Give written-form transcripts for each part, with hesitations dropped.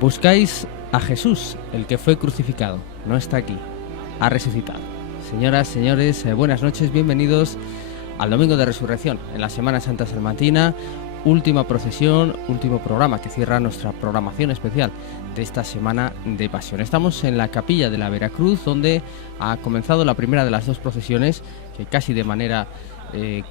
Buscáis a Jesús, el que fue crucificado. No está aquí, ha resucitado. Señoras, señores, buenas noches, bienvenidos al Domingo de Resurrección, en la Semana Santa Salmantina, última procesión, último programa que cierra nuestra programación especial de esta Semana de Pasión. Estamos en la capilla de la Veracruz, donde ha comenzado la primera de las dos procesiones, que casi de manera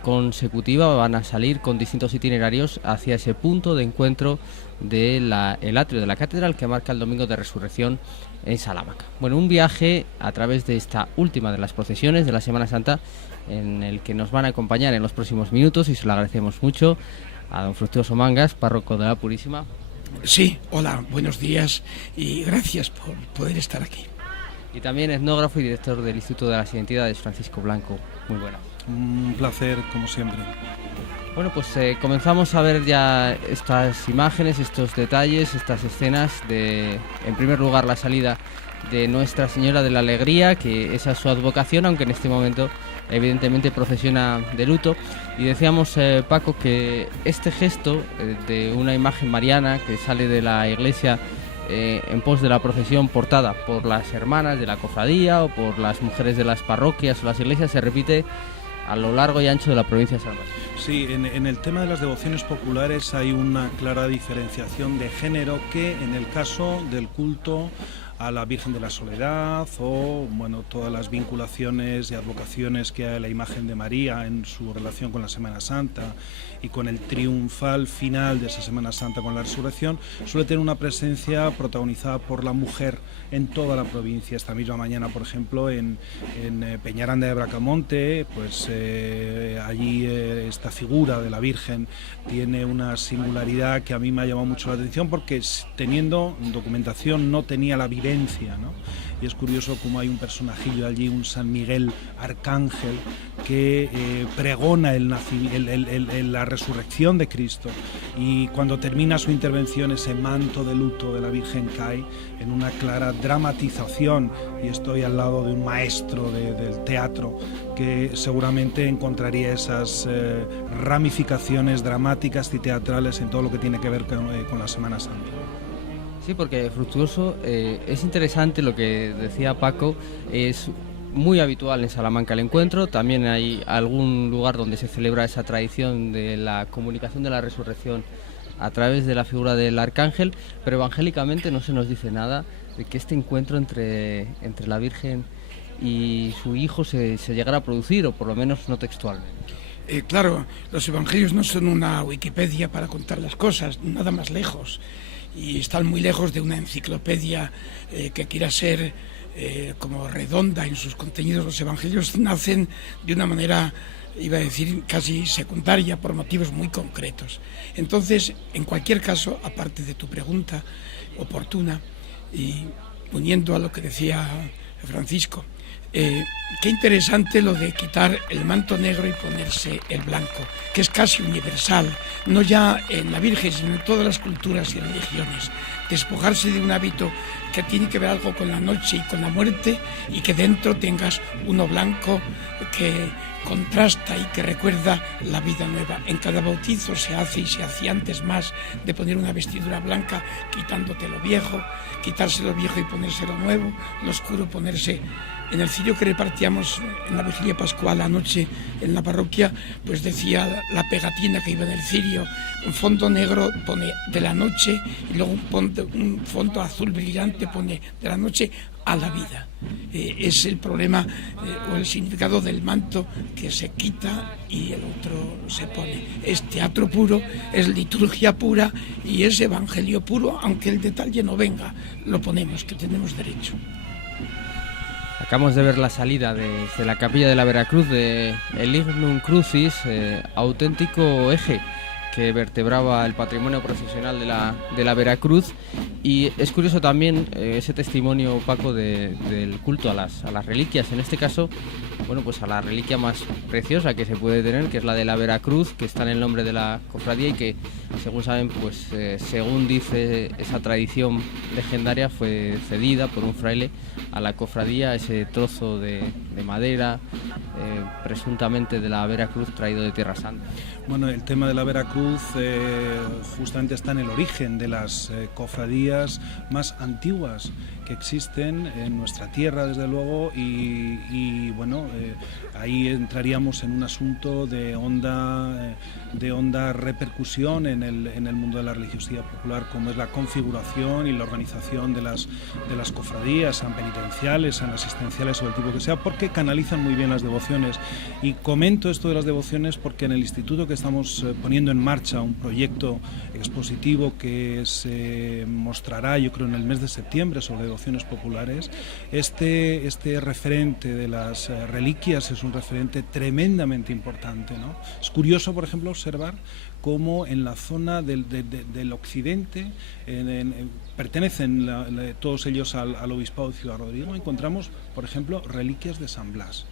consecutiva van a salir con distintos itinerarios hacia ese punto de encuentro del atrio de la catedral que marca el Domingo de Resurrección en Salamanca. Bueno, un viaje a través de esta última de las procesiones de la Semana Santa en el que nos van a acompañar en los próximos minutos, y se lo agradecemos mucho a don Fructuoso Mangas, párroco de la Purísima. Sí, hola, buenos días y gracias por poder estar aquí. Y también etnógrafo y director del Instituto de las Identidades, Francisco Blanco. Muy buenas. Un placer, como siempre. Bueno, pues comenzamos a ver ya estas imágenes, estos detalles, estas escenas de, en primer lugar, la salida de Nuestra Señora de la Alegría, que esa es su advocación, aunque en este momento evidentemente procesiona de luto. Y decíamos, Paco, que este gesto de una imagen mariana que sale de la iglesia en pos de la procesión portada por las hermanas de la cofradía o por las mujeres de las parroquias o las iglesias se repite a lo largo y ancho de la provincia de Salamanca. Sí, en el tema de las devociones populares hay una clara diferenciación de género que en el caso del culto a la Virgen de la Soledad o bueno, todas las vinculaciones y advocaciones que hay a la imagen de María en su relación con la Semana Santa y con el triunfal final de esa Semana Santa con la resurrección, suele tener una presencia protagonizada por la mujer en toda la provincia. Esta misma mañana, por ejemplo, en Peñaranda de Bracamonte, pues allí esta figura de la Virgen tiene una singularidad que a mí me ha llamado mucho la atención, porque teniendo documentación no tenía la vivencia, ¿no? Y es curioso cómo hay un personajillo allí, un San Miguel Arcángel, que pregona la resurrección de Cristo, y cuando termina su intervención ese manto de luto de la Virgen cae en una clara dramatización, y estoy al lado de un maestro del teatro que seguramente encontraría esas ramificaciones dramáticas y teatrales en todo lo que tiene que ver con la Semana Santa. Sí, porque Fructuoso, es interesante lo que decía Paco, es muy habitual en Salamanca el encuentro, también hay algún lugar donde se celebra esa tradición de la comunicación de la resurrección a través de la figura del arcángel, pero evangélicamente no se nos dice nada de que este encuentro entre la Virgen y su hijo se llegara a producir, o por lo menos no textualmente. Claro, los evangelios no son una Wikipedia para contar las cosas, nada más lejos, y están muy lejos de una enciclopedia que quiera ser como redonda en sus contenidos. Los evangelios nacen de una manera, iba a decir, casi secundaria, por motivos muy concretos. Entonces, en cualquier caso, aparte de tu pregunta oportuna, y uniendo a lo que decía Francisco, qué interesante lo de quitar el manto negro y ponerse el blanco, que es casi universal, no ya en la Virgen, sino en todas las culturas y religiones. Despojarse de un hábito que tiene que ver algo con la noche y con la muerte, y que dentro tengas uno blanco que contrasta y que recuerda la vida nueva. En cada bautizo se hace, y se hacía antes más, de poner una vestidura blanca quitándote lo viejo, quitarse lo viejo y ponerse lo nuevo, lo oscuro ponerse. En el cirio que repartíamos en la vigilia pascual anoche en la parroquia, pues decía la pegatina que iba en el cirio, un fondo negro pone de la noche, y luego un fondo azul brillante pone de la noche a la vida. Es el problema o el significado del manto que se quita y el otro se pone. Es teatro puro, es liturgia pura y es evangelio puro, aunque el detalle no venga, lo ponemos, que tenemos derecho. Acabamos de ver la salida desde la capilla de la Veracruz de el Ignum Crucis, auténtico eje que vertebraba el patrimonio procesional de la Veracruz, y es curioso también ese testimonio, Paco, del culto a las reliquias, en este caso, bueno, pues a la reliquia más preciosa que se puede tener, que es la de la Veracruz, que está en el nombre de la cofradía y que, según saben, pues según dice esa tradición legendaria, fue cedida por un fraile a la cofradía, ese trozo de madera, presuntamente de la Veracruz, traído de Tierra Santa. Bueno, el tema de la Veracruz Veracruz justamente está en el origen de las cofradías más antiguas que existen en nuestra tierra, desde luego, y bueno, ahí entraríamos en un asunto de honda repercusión en el mundo de la religiosidad popular, como es la configuración y la organización de las cofradías, sean penitenciales, sean asistenciales o el tipo que sea, porque canalizan muy bien las devociones. Y comento esto de las devociones porque en el instituto que estamos poniendo en marcha un proyecto expositivo que se mostrará, yo creo, en el mes de septiembre, sobre devociones populares. Este referente de las reliquias es un referente tremendamente importante, ¿no? Es curioso, por ejemplo, observar cómo en la zona del occidente pertenecen todos ellos al obispado de Ciudad Rodrigo. Encontramos, por ejemplo, reliquias de San Blas.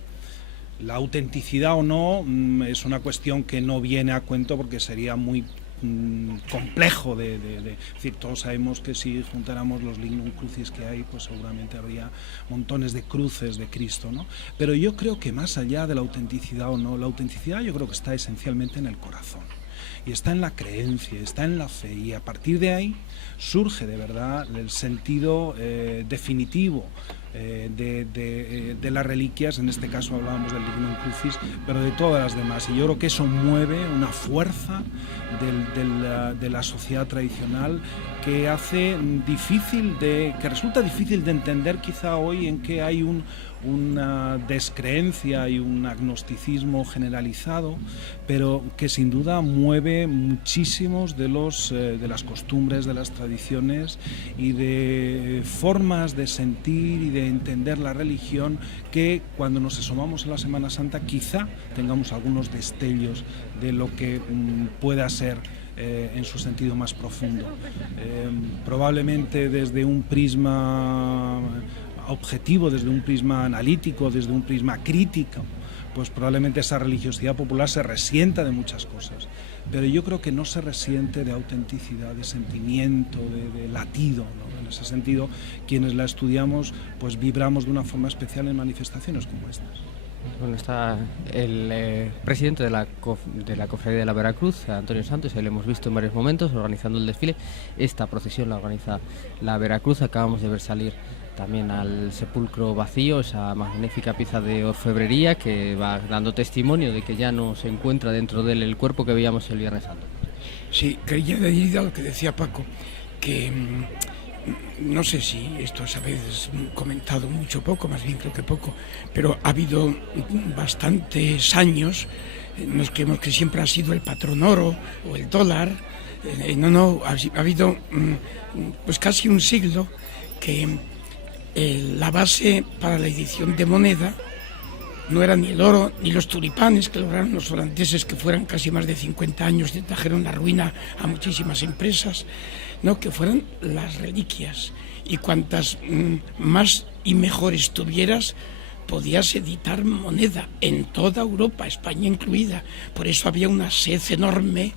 La autenticidad o no es una cuestión que no viene a cuento porque sería muy complejo es decir, todos sabemos que si juntáramos los lignum crucis que hay, pues seguramente habría montones de cruces de Cristo, ¿no? Pero yo creo que más allá de la autenticidad o no, la autenticidad yo creo que está esencialmente en el corazón. Y está en la creencia, está en la fe, y a partir de ahí surge de verdad el sentido definitivo de las reliquias. En este caso hablábamos del lignum crucis, pero de todas las demás, y yo creo que eso mueve una fuerza de la sociedad tradicional que hace que resulta difícil de entender quizá hoy, en que hay una descreencia y un agnosticismo generalizado, pero que sin duda mueve muchísimos de las costumbres, de las tradiciones y de formas de sentir y de entender la religión, que cuando nos asomamos a la Semana Santa quizá tengamos algunos destellos de lo que pueda ser en su sentido más profundo. Probablemente desde un prisma objetivo, desde un prisma analítico, desde un prisma crítico, pues probablemente esa religiosidad popular se resienta de muchas cosas, pero yo creo que no se resiente de autenticidad, de sentimiento, de latido, ¿no? En ese sentido, quienes la estudiamos, pues vibramos de una forma especial en manifestaciones como estas. Bueno, está el presidente de la Cofradía de la Veracruz, Antonio Santos, y lo hemos visto en varios momentos organizando el desfile. Esta procesión la organiza la Veracruz. Acabamos de ver salir también al sepulcro vacío, esa magnífica pieza de orfebrería que va dando testimonio de que ya no se encuentra dentro de él el cuerpo que veíamos el Viernes Santo. Sí, quería añadir a lo que decía Paco, que no sé si esto se habéis comentado mucho o poco, más bien creo que poco, pero ha habido bastantes años en los que siempre ha sido el patrón oro o el dólar. Ha habido pues casi un siglo que la base para la edición de moneda no era ni el oro ni los tulipanes que lograron los holandeses, que fueran casi más de 50 años y trajeron la ruina a muchísimas empresas, no, que fueran las reliquias. Y cuantas más y mejores tuvieras, podías editar moneda en toda Europa, España incluida. Por eso había una sed enorme.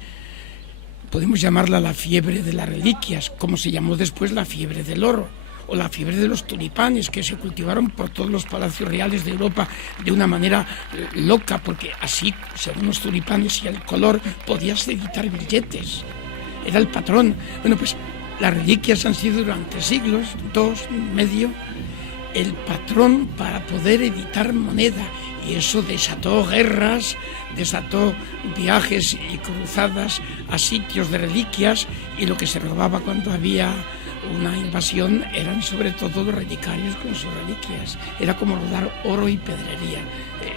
Podemos llamarla la fiebre de las reliquias, como se llamó después la fiebre del oro, o la fiebre de los tulipanes, que se cultivaron por todos los palacios reales de Europa de una manera loca, porque así, según los tulipanes y el color, podías editar billetes. Era el patrón. Bueno, pues las reliquias han sido durante siglos, medio, el patrón para poder editar moneda, y eso desató guerras, desató viajes y cruzadas a sitios de reliquias, y lo que se robaba cuando había una invasión eran sobre todo los relicarios con sus reliquias. Era como rodar oro y pedrería.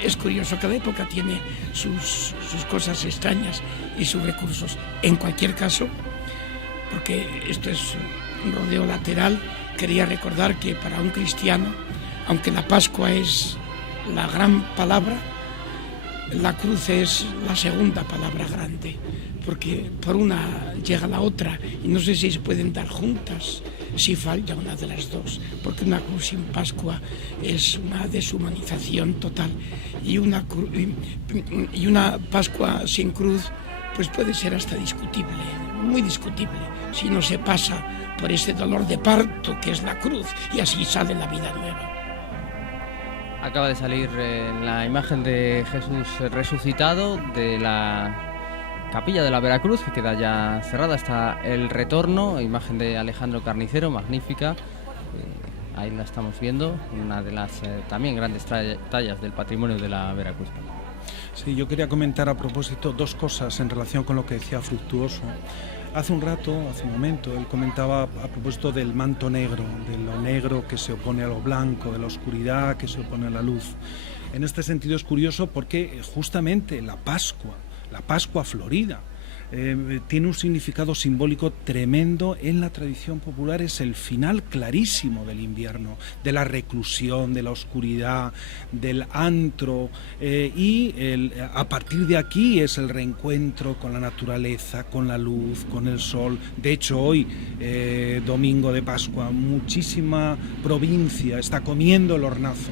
Es curioso, cada época tiene sus cosas extrañas y sus recursos. En cualquier caso, porque esto es un rodeo lateral, quería recordar que para un cristiano, aunque la Pascua es la gran palabra, la cruz es la segunda palabra grande, porque por una llega la otra, y no sé si se pueden dar juntas, si falla una de las dos, porque una cruz sin Pascua es una deshumanización total, y una Pascua sin cruz pues puede ser hasta discutible, muy discutible, si no se pasa por ese dolor de parto que es la cruz, y así sale la vida nueva. Acaba de salir la imagen de Jesús resucitado de Capilla de la Veracruz, que queda ya cerrada hasta el retorno, imagen de Alejandro Carnicero, magnífica. Ahí la estamos viendo, una de las también grandes tallas del patrimonio de la Veracruz. Sí, yo quería comentar a propósito dos cosas en relación con lo que decía Fructuoso. Hace un momento, él comentaba a propósito del manto negro, de lo negro que se opone a lo blanco, de la oscuridad que se opone a la luz. En este sentido es curioso porque justamente la Pascua florida, tiene un significado simbólico tremendo en la tradición popular. Es el final clarísimo del invierno, de la reclusión, de la oscuridad, del antro, a partir de aquí es el reencuentro con la naturaleza, con la luz, con el sol. De hecho, hoy, domingo de Pascua, muchísima provincia está comiendo el hornazo.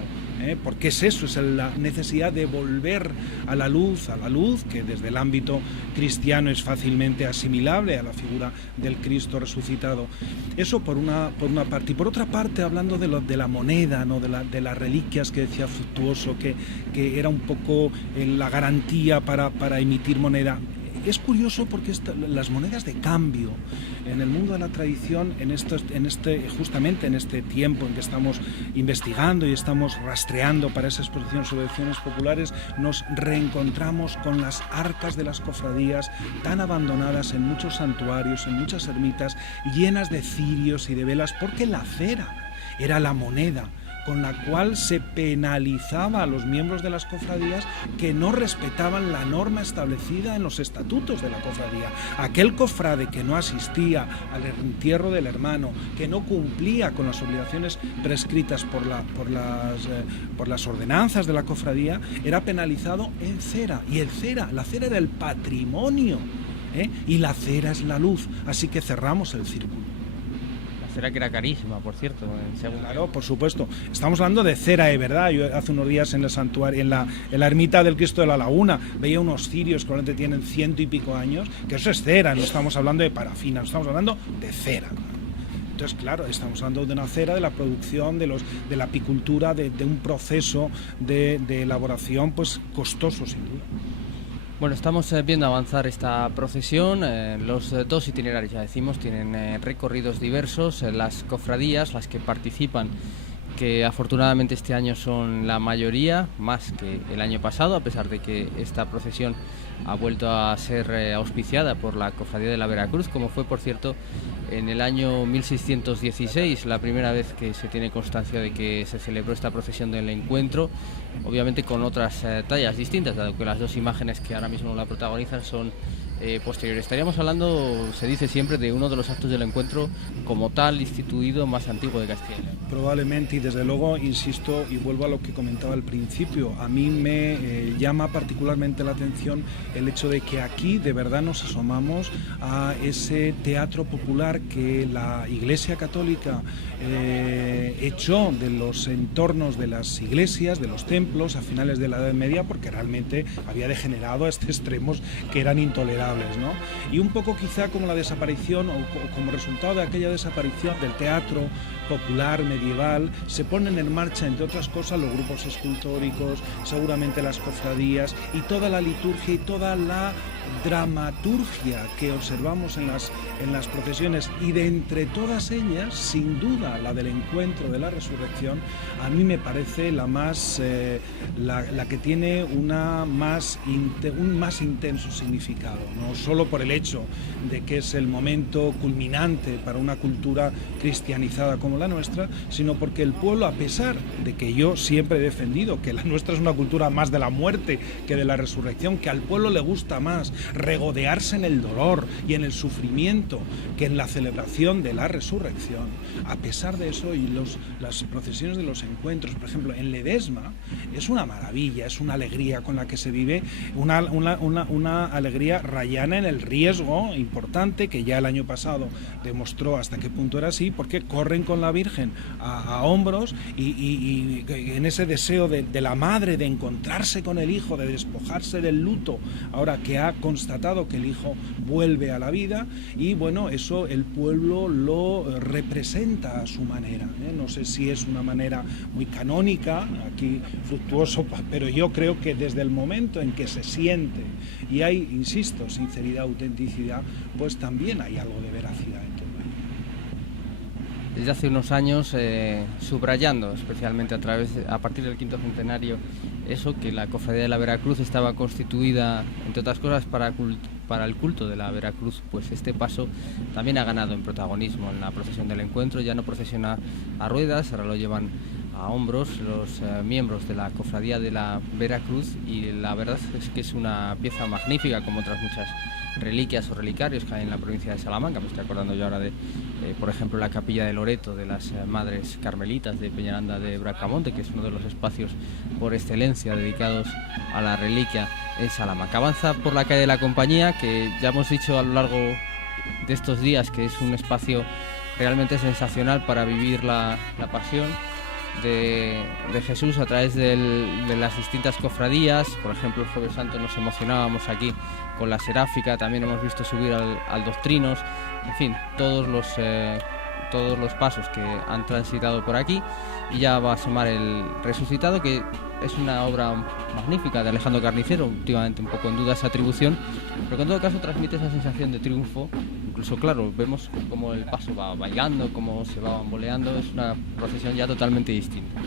Porque es eso, es la necesidad de volver a la luz que desde el ámbito cristiano es fácilmente asimilable a la figura del Cristo resucitado. Eso por una parte. Y por otra parte, hablando de la moneda, ¿no? de las reliquias que decía Fructuoso, que era un poco la garantía para emitir moneda. Es curioso porque las monedas de cambio en el mundo de la tradición, justamente en este tiempo en que estamos investigando y estamos rastreando para esa exposición sobre devociones populares, nos reencontramos con las arcas de las cofradías tan abandonadas en muchos santuarios, en muchas ermitas, llenas de cirios y de velas, porque la cera era la moneda con la cual se penalizaba a los miembros de las cofradías que no respetaban la norma establecida en los estatutos de la cofradía. Aquel cofrade que no asistía al entierro del hermano, que no cumplía con las obligaciones prescritas por las ordenanzas de la cofradía, era penalizado en cera. Y la cera era el patrimonio, y la cera es la luz. Así que cerramos el círculo. Cera que era carísima, por cierto. Claro, por supuesto. Estamos hablando de cera de verdad. Yo hace unos días en el santuario, en la ermita del Cristo de la Laguna, veía unos cirios que probablemente tienen 100 y pico años, que eso es cera, no estamos hablando de parafina, estamos hablando de cera. Entonces, claro, estamos hablando de una cera, de la producción, de la apicultura, de un proceso de elaboración pues costoso, sin duda. Bueno, estamos viendo avanzar esta procesión. Los dos itinerarios, ya decimos, tienen recorridos diversos. Las cofradías, las que participan, que afortunadamente este año son la mayoría, más que el año pasado, a pesar de que esta procesión ha vuelto a ser auspiciada por la Cofradía de la Veracruz, como fue, por cierto, en el año 1616, la primera vez que se tiene constancia de que se celebró esta procesión del encuentro, obviamente con otras tallas distintas, dado que las dos imágenes que ahora mismo la protagonizan son posteriores. Estaríamos hablando, se dice siempre, de uno de los actos del encuentro como tal instituido más antiguo de Castilla. Probablemente, y desde luego, insisto y vuelvo a lo que comentaba al principio, a mí me llama particularmente la atención el hecho de que aquí de verdad nos asomamos a ese teatro popular que la Iglesia Católica echó de los entornos de las iglesias, de los templos a finales de la Edad Media, porque realmente había degenerado a extremos que eran intolerables, ¿no? Y un poco quizá como la desaparición o como resultado de aquella desaparición del teatro popular medieval, se ponen en marcha, entre otras cosas, los grupos escultóricos, seguramente las cofradías y toda la liturgia y toda la dramaturgia que observamos en las procesiones, y de entre todas ellas, sin duda, la del encuentro de la resurrección, a mí me parece la que tiene un más intenso significado, no solo por el hecho de que es el momento culminante para una cultura cristianizada como la nuestra, sino porque el pueblo, a pesar de que yo siempre he defendido que la nuestra es una cultura más de la muerte que de la resurrección, que al pueblo le gusta más regodearse en el dolor y en el sufrimiento que en la celebración de la resurrección, a pesar de eso, y las procesiones de los encuentros, por ejemplo, en Ledesma, es una maravilla, es una alegría con la que se vive, una alegría rayana en el riesgo importante, que ya el año pasado demostró hasta qué punto era así, porque corren con la Virgen a hombros y en ese deseo de la madre de encontrarse con el hijo, de despojarse del luto, ahora que ha conseguido constatado que el hijo vuelve a la vida y bueno, eso el pueblo lo representa a su manera, ¿eh? No sé si es una manera muy canónica, aquí Fructuoso, pero yo creo que desde el momento en que se siente y hay, insisto, sinceridad, autenticidad, pues también hay algo de veracidad en todo ello. Desde hace unos años subrayando, especialmente a partir del quinto centenario, eso, que la Cofradía de la Veracruz estaba constituida, entre otras cosas, para el culto de la Veracruz, pues este paso también ha ganado en protagonismo en la procesión del encuentro. Ya no procesiona a ruedas, ahora lo llevan a hombros los miembros de la Cofradía de la Veracruz, y la verdad es que es una pieza magnífica, como otras muchas reliquias o relicarios que hay en la provincia de Salamanca. Me estoy acordando yo ahora de, por ejemplo, la capilla de Loreto de las Madres Carmelitas de Peñaranda de Bracamonte, que es uno de los espacios por excelencia dedicados a la reliquia en Salamanca. Avanza por la calle de la Compañía, que ya hemos dicho a lo largo de estos días que es un espacio realmente sensacional para vivir la pasión de Jesús a través de las distintas cofradías. Por ejemplo, el Jueves Santo nos emocionábamos aquí con la Seráfica, también hemos visto subir al Doctrinos, en fin, todos los pasos que han transitado por aquí, y ya va a asomar el Resucitado, que es una obra magnífica de Alejandro Carnicero, últimamente un poco en duda esa atribución, pero que en todo caso transmite esa sensación de triunfo. Incluso, claro, vemos cómo el paso va bailando, cómo se va bamboleando, es una procesión ya totalmente distinta.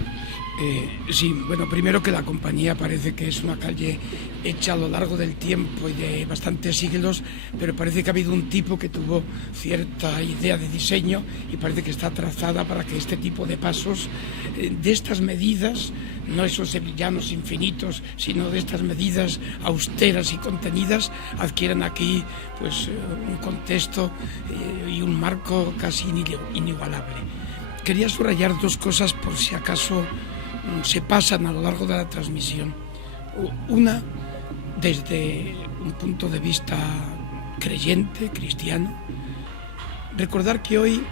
Sí, bueno, primero que la Compañía parece que es una calle hecha a lo largo del tiempo y de bastantes siglos, pero parece que ha habido un tipo que tuvo cierta idea de diseño y parece que está trazada para que este tipo de pasos de estas medidas, no esos sevillanos infinitos, sino de estas medidas austeras y contenidas, adquieran aquí pues un contexto y un marco casi inigualable. Quería subrayar dos cosas por si acaso se pasan a lo largo de la transmisión. Una, desde un punto de vista creyente, cristiano, recordar que hoy,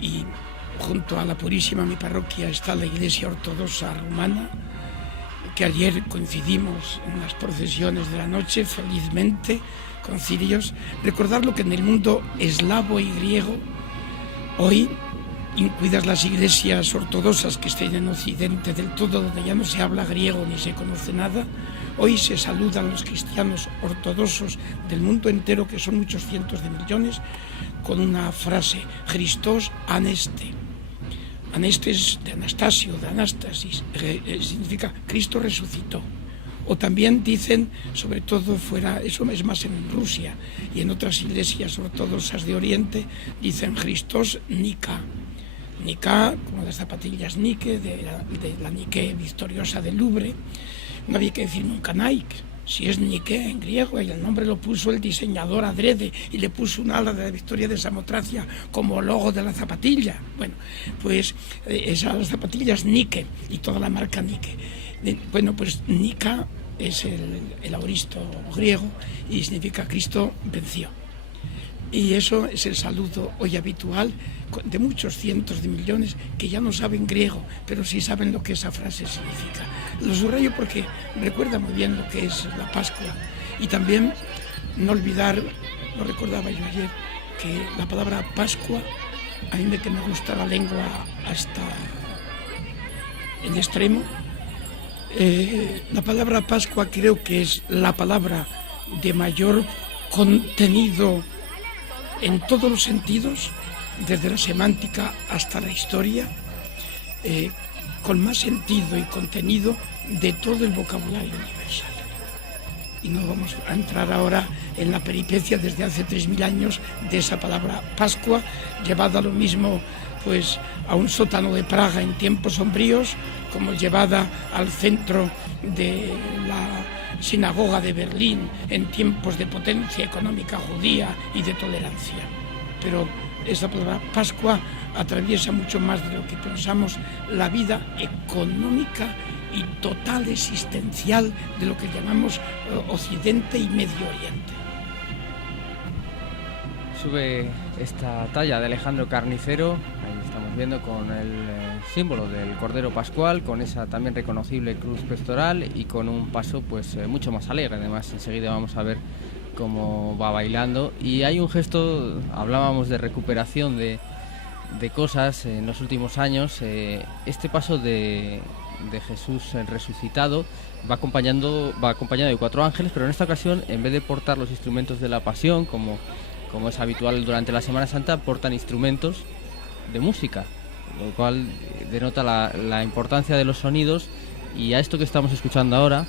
y junto a la Purísima, mi parroquia, está la Iglesia Ortodoxa Rumana, que ayer coincidimos en las procesiones de la noche, felizmente, con cirios. Recordar lo que en el mundo eslavo y griego, hoy, incluidas las iglesias ortodoxas que estén en Occidente del todo, donde ya no se habla griego ni se conoce nada, hoy se saludan los cristianos ortodoxos del mundo entero, que son muchos cientos de millones, con una frase: Christos aneste. Aneste es de Anastasio, de Anastasis, significa Cristo resucitó. O también dicen, sobre todo fuera, eso es más en Rusia y en otras iglesias ortodoxas de Oriente, dicen Christos Nika. Nika, como las zapatillas Nike, de la Nike victoriosa del Louvre. No había que decir nunca Nike, si es Nike en griego, y el nombre lo puso el diseñador adrede y le puso un ala de la victoria de Samotracia como logo de la zapatilla. Bueno, pues esas zapatillas Nike y toda la marca Nike. Bueno, pues Nika es el aoristo griego y significa Cristo venció. Y eso es el saludo hoy habitual de muchos cientos de millones que ya no saben griego, pero sí saben lo que esa frase significa. Lo subrayo porque recuerda muy bien lo que es la Pascua. Y también no olvidar, lo recordaba yo ayer, que la palabra Pascua, a mí que me gusta la lengua hasta el extremo, la palabra Pascua creo que es la palabra de mayor contenido en todos los sentidos, desde la semántica hasta la historia, con más sentido y contenido de todo el vocabulario universal. Y no vamos a entrar ahora en la peripecia desde hace 3000 años de esa palabra Pascua, llevada lo mismo pues a un sótano de Praga en tiempos sombríos, como llevada al centro de la sinagoga de Berlín en tiempos de potencia económica judía y de tolerancia. Pero esa palabra Pascua atraviesa mucho más de lo que pensamos la vida económica y total existencial de lo que llamamos Occidente y Medio Oriente. Sube esta talla de Alejandro Carnicero, ahí estamos viendo con el símbolo del Cordero Pascual, con esa también reconocible cruz pectoral y con un paso pues mucho más alegre. Además, enseguida vamos a ver cómo va bailando, y hay un gesto, hablábamos de recuperación de cosas en los últimos años. Este paso de Jesús el resucitado va acompañado de 4 ángeles, pero en esta ocasión, en vez de portar los instrumentos de la pasión, como es habitual durante la Semana Santa, portan instrumentos de música, lo cual denota la importancia de los sonidos. Y a esto que estamos escuchando ahora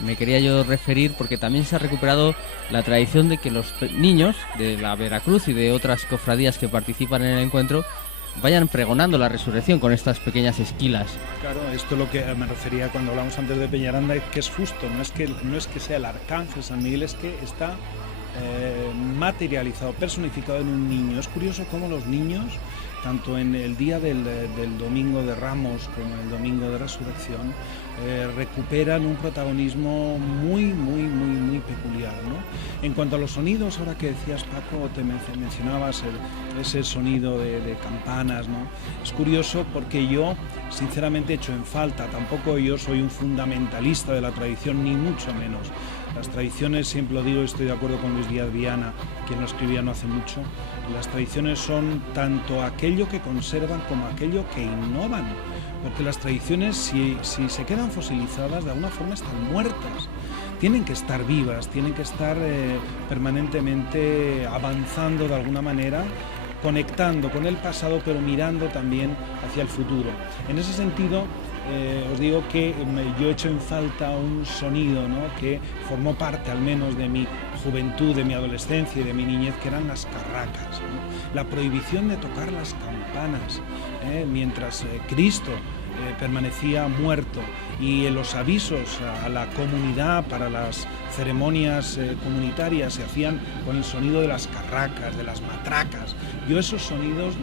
me quería yo referir, porque también se ha recuperado la tradición de que los niños de la Veracruz y de otras cofradías que participan en el encuentro vayan pregonando la resurrección con estas pequeñas esquilas. Claro, esto es lo que me refería cuando hablamos antes de Peñaranda, que es justo, no es que sea el arcángel San Miguel, es que está materializado, personificado en un niño. Es curioso cómo los niños, tanto en el día del Domingo de Ramos como en el Domingo de Resurrección, recuperan un protagonismo muy peculiar, ¿no? En cuanto a los sonidos, ahora que decías, Paco, te mencionabas ese sonido de campanas, ¿no? Es curioso porque yo, sinceramente, echo en falta, tampoco yo soy un fundamentalista de la tradición, ni mucho menos. Las tradiciones, siempre lo digo, estoy de acuerdo con Luis Díaz Viana, quien lo escribía no hace mucho, las tradiciones son tanto aquello que conservan como aquello que innovan, porque las tradiciones, si se quedan fosilizadas, de alguna forma están muertas. Tienen que estar vivas, tienen que estar permanentemente avanzando de alguna manera, conectando con el pasado, pero mirando también hacia el futuro. En ese sentido, os digo que yo echo en falta un sonido, ¿no?, que formó parte al menos de mi juventud, de mi adolescencia y de mi niñez, que eran las carracas, ¿no? La prohibición de tocar las campanas, mientras Cristo permanecía muerto, y los avisos a la comunidad para las ceremonias comunitarias se hacían con el sonido de las carracas, de las matracas. Yo esos sonidos,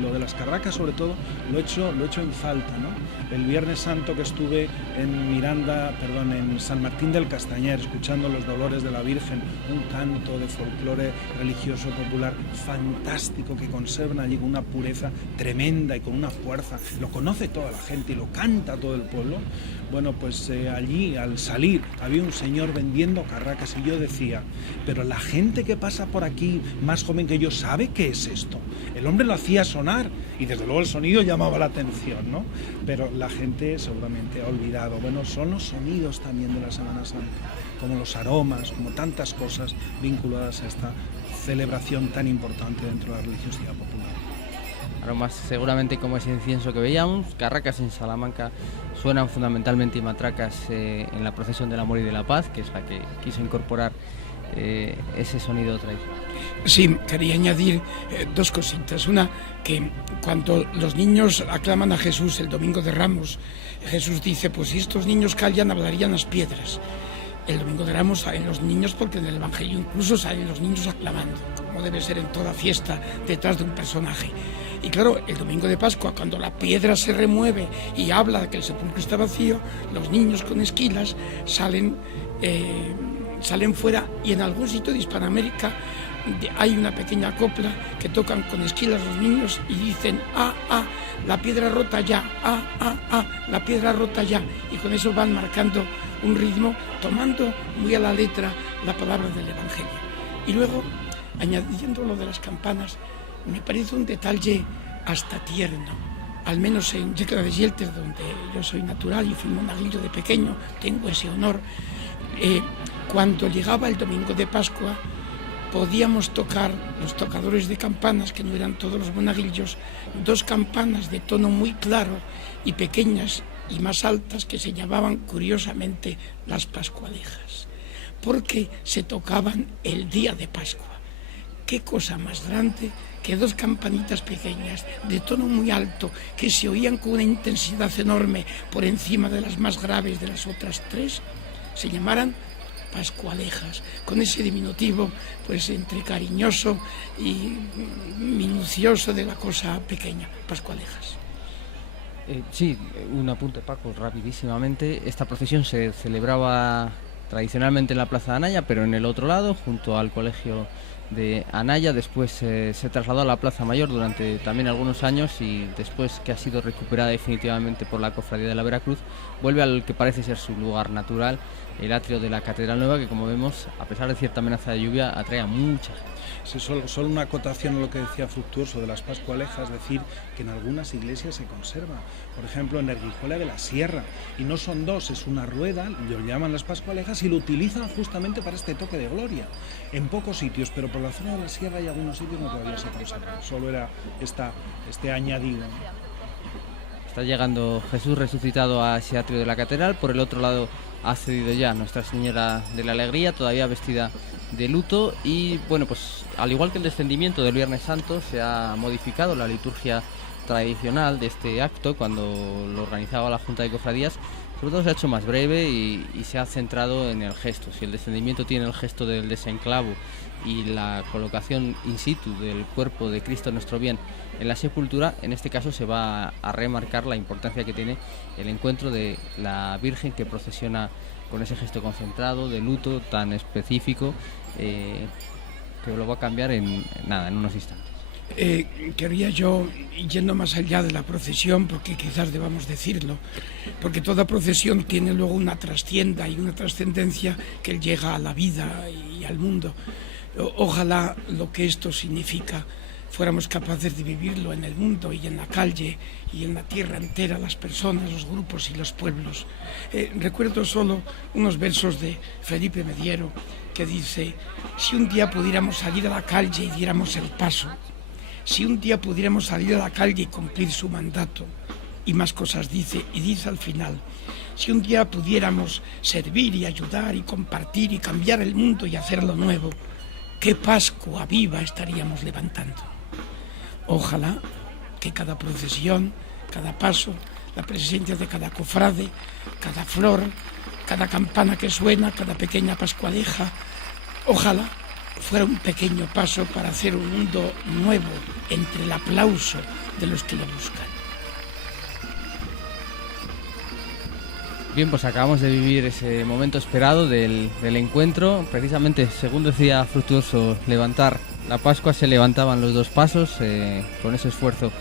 lo de las carracas sobre todo, lo echo en falta, ¿no? El Viernes Santo que estuve en San Martín del Castañer, escuchando los Dolores de la Virgen, un canto de folclore religioso popular fantástico que conservan allí con una pureza tremenda y con una fuerza, lo conoce toda la gente y lo canta todo el pueblo. Bueno, pues allí al salir había un señor vendiendo carracas y yo decía, pero la gente que pasa por aquí, más joven que yo, ¿sabe qué es esto? El hombre lo hacía sonar y desde luego el sonido llamaba la atención, ¿no? Pero la gente seguramente ha olvidado. Bueno, son los sonidos también de la Semana Santa, como los aromas, como tantas cosas vinculadas a esta celebración tan importante dentro de la religiosidad popular. Aromas seguramente como ese incienso que veíamos. Carracas en Salamanca suenan fundamentalmente, y matracas en la procesión del amor y de la paz, que es la que quiso incorporar ese sonido tradicional. Sí, quería añadir 2 cositas. Una, que cuando los niños aclaman a Jesús el Domingo de Ramos, Jesús dice, pues si estos niños callan, hablarían las piedras. El Domingo de Ramos salen los niños, porque en el Evangelio incluso salen los niños aclamando, como debe ser en toda fiesta, detrás de un personaje. Y claro, el Domingo de Pascua, cuando la piedra se remueve y habla de que el sepulcro está vacío, los niños con esquilas salen fuera, y en algún sitio de Hispanoamérica hay una pequeña copla que tocan con esquilas los niños y dicen, la piedra rota ya, la piedra rota ya, y con eso van marcando un ritmo, tomando muy a la letra la palabra del Evangelio. Y luego, añadiendo lo de las campanas, me parece un detalle hasta tierno, al menos en Yecla de Yeltes, donde yo soy natural y fui monaguillo de pequeño, tengo ese honor. Cuando llegaba el Domingo de Pascua, podíamos tocar, los tocadores de campanas, que no eran todos los monaguillos, 2 campanas de tono muy claro y pequeñas y más altas, que se llamaban curiosamente las pascualejas, porque se tocaban el día de Pascua. Qué cosa más grande que 2 campanitas pequeñas de tono muy alto, que se oían con una intensidad enorme por encima de las más graves de las otras 3, se llamaran pascualejas, con ese diminutivo pues entre cariñoso y minucioso de la cosa pequeña, pascualejas. Sí, un apunte, Paco, rapidísimamente. Esta procesión se celebraba tradicionalmente en la Plaza de Anaya, pero en el otro lado, junto al Colegio de Anaya. Después se trasladó a la Plaza Mayor durante también algunos años, y después que ha sido recuperada definitivamente por la Cofradía de la Veracruz, vuelve al que parece ser su lugar natural, el atrio de la Catedral Nueva, que como vemos, a pesar de cierta amenaza de lluvia, atrae a mucha gente. Sí, solo una acotación a lo que decía Fructuoso de las Pascualejas, decir que en algunas iglesias se conserva, por ejemplo en Erguijuela de la Sierra, y no son dos, es una rueda, lo llaman las Pascualejas y lo utilizan justamente para este toque de gloria, en pocos sitios, pero por la zona de la Sierra hay algunos sitios donde todavía se conserva, solo era este añadido. Está llegando Jesús resucitado a ese atrio de la Catedral. Por el otro lado ha accedido ya Nuestra Señora de la Alegría, todavía vestida de luto, y bueno, pues al igual que el descendimiento del Viernes Santo, se ha modificado la liturgia tradicional de este acto cuando lo organizaba la Junta de Cofradías. Sobre todo se ha hecho más breve y se ha centrado en el gesto. Si el descendimiento tiene el gesto del desenclavo y la colocación in situ del cuerpo de Cristo nuestro bien en la sepultura, en este caso se va a remarcar la importancia que tiene el encuentro de la Virgen, que procesiona con ese gesto concentrado de luto tan específico, que lo va a cambiar en unos instantes. Quería yo, yendo más allá de la procesión, porque quizás debamos decirlo, porque toda procesión tiene luego una trastienda y una trascendencia que llega a la vida y al mundo. Ojalá lo que esto significa fuéramos capaces de vivirlo en el mundo y en la calle y en la tierra entera, las personas, los grupos y los pueblos. Recuerdo solo unos versos de Felipe Mediero que dice: si un día pudiéramos salir a la calle y diéramos el paso, si un día pudiéramos salir a la calle y cumplir su mandato, y más cosas dice, y dice al final: si un día pudiéramos servir y ayudar y compartir y cambiar el mundo y hacerlo nuevo, qué Pascua viva estaríamos levantando. Ojalá que cada procesión, cada paso, la presencia de cada cofrade, cada flor, cada campana que suena, cada pequeña pascualeja, ojalá fuera un pequeño paso para hacer un mundo nuevo entre el aplauso de los que lo buscan. Bien, pues acabamos de vivir ese momento esperado del encuentro. Precisamente, según decía Fructuoso, levantar la Pascua, se levantaban los dos pasos con ese esfuerzo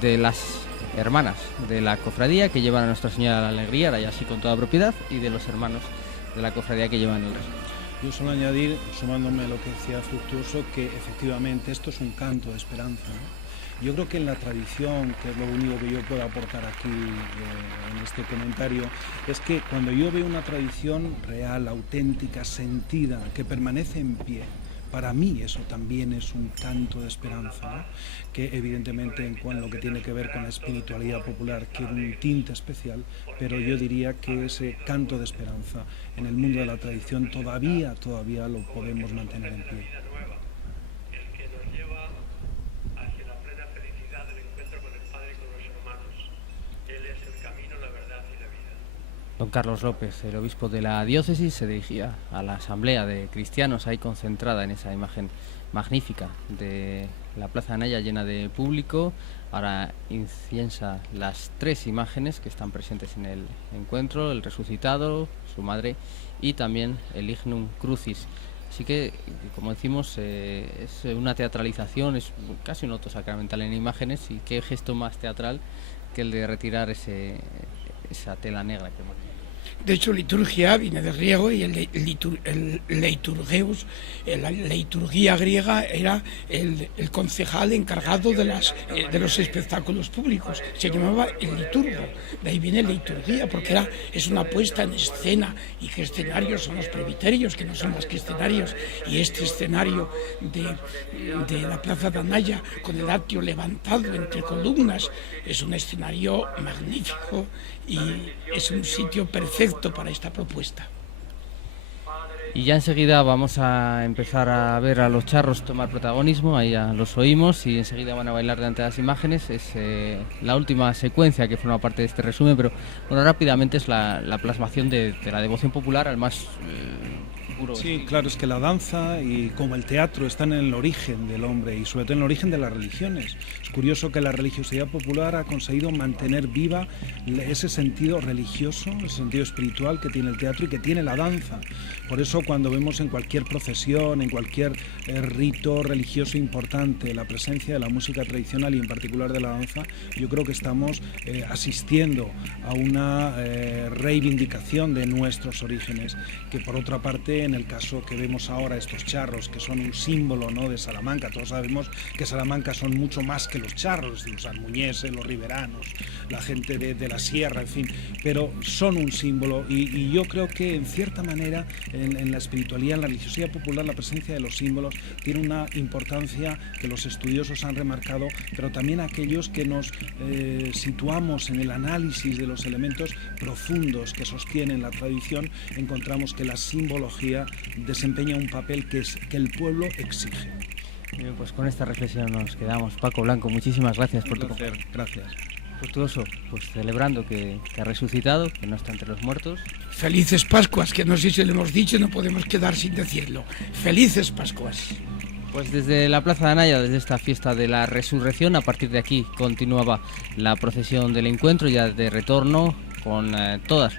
de las hermanas de la cofradía que llevan a Nuestra Señora de la Alegría, ahora ya sí con toda propiedad, y de los hermanos de la cofradía que llevan el resto. Yo solo añadir, sumándome a lo que decía Fructuoso, que efectivamente esto es un canto de esperanza, ¿no? Yo creo que en la tradición, que es lo único que yo puedo aportar aquí en este comentario, es que cuando yo veo una tradición real, auténtica, sentida, que permanece en pie, para mí eso también es un canto de esperanza, ¿no? Que evidentemente en cuanto a lo que tiene que ver con la espiritualidad popular quiere un tinte especial, pero yo diría que ese canto de esperanza en el mundo de la tradición todavía lo podemos mantener en pie. Don Carlos López, el obispo de la diócesis, se dirigía a la asamblea de cristianos ahí concentrada en esa imagen magnífica de la Plaza Anaya llena de público. Ahora inciensa las tres imágenes que están presentes en el encuentro: el resucitado, su madre y también el Ignum Crucis. Así que, como decimos, es una teatralización, es casi un auto sacramental en imágenes, y qué gesto más teatral que el de retirar esa tela negra que hemos. De hecho, liturgia viene del griego y el liturgeus, la liturgia griega, era el concejal encargado de los espectáculos públicos. Se llamaba el liturgo. De ahí viene liturgia, porque es una puesta en escena, y que escenarios son los presbiterios, que no son más que escenarios. Y este escenario de la Plaza de Anaya, con el atrio levantado entre columnas, es un escenario magnífico y es un sitio perfecto para esta propuesta. Y ya enseguida vamos a empezar a ver a los charros tomar protagonismo, ahí ya los oímos, y enseguida van a bailar delante de las imágenes. Es la última secuencia que forma parte de este resumen, pero bueno, rápidamente es la plasmación de la devoción popular al más puro. Sí, claro, es que la danza y como el teatro están en el origen del hombre y sobre todo en el origen de las religiones. Es curioso que la religiosidad popular ha conseguido mantener viva ese sentido religioso, ese sentido espiritual que tiene el teatro y que tiene la danza. Por eso cuando vemos en cualquier procesión, en cualquier rito religioso importante, la presencia de la música tradicional y en particular de la danza, yo creo que estamos asistiendo a una reivindicación de nuestros orígenes, que por otra parte, en el caso que vemos ahora, estos charros, que son un símbolo, ¿no?, de Salamanca. Todos sabemos que Salamanca son mucho más que los charros, los almuñeses, los riberanos, la gente de la sierra, en fin, pero son un símbolo y yo creo que en cierta manera en la espiritualidad, en la religiosidad popular, la presencia de los símbolos tiene una importancia que los estudiosos han remarcado, pero también aquellos que nos situamos en el análisis de los elementos profundos que sostienen la tradición, encontramos que la simbología desempeña un papel que el pueblo exige. Bien, pues con esta reflexión nos quedamos. Paco Blanco, muchísimas gracias por tu placer. Gracias. Fructuoso, pues celebrando que ha resucitado, que no está entre los muertos. Felices Pascuas, que no sé si lo hemos dicho, no podemos quedar sin decirlo. Felices Pascuas. Pues desde la Plaza de Anaya, desde esta fiesta de la Resurrección, a partir de aquí continuaba la procesión del encuentro, ya de retorno, con todas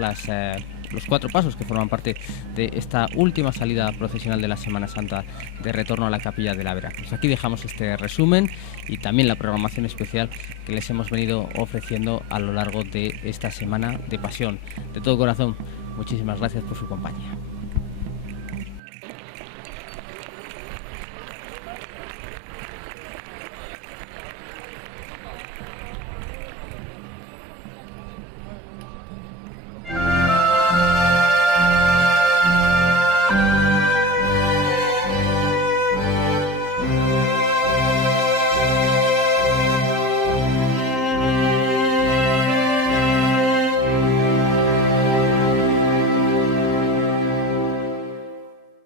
los 4 pasos que forman parte de esta última salida procesional de la Semana Santa de retorno a la Capilla de la Vera. Pues aquí dejamos este resumen y también la programación especial que les hemos venido ofreciendo a lo largo de esta Semana de Pasión. De todo corazón, muchísimas gracias por su compañía.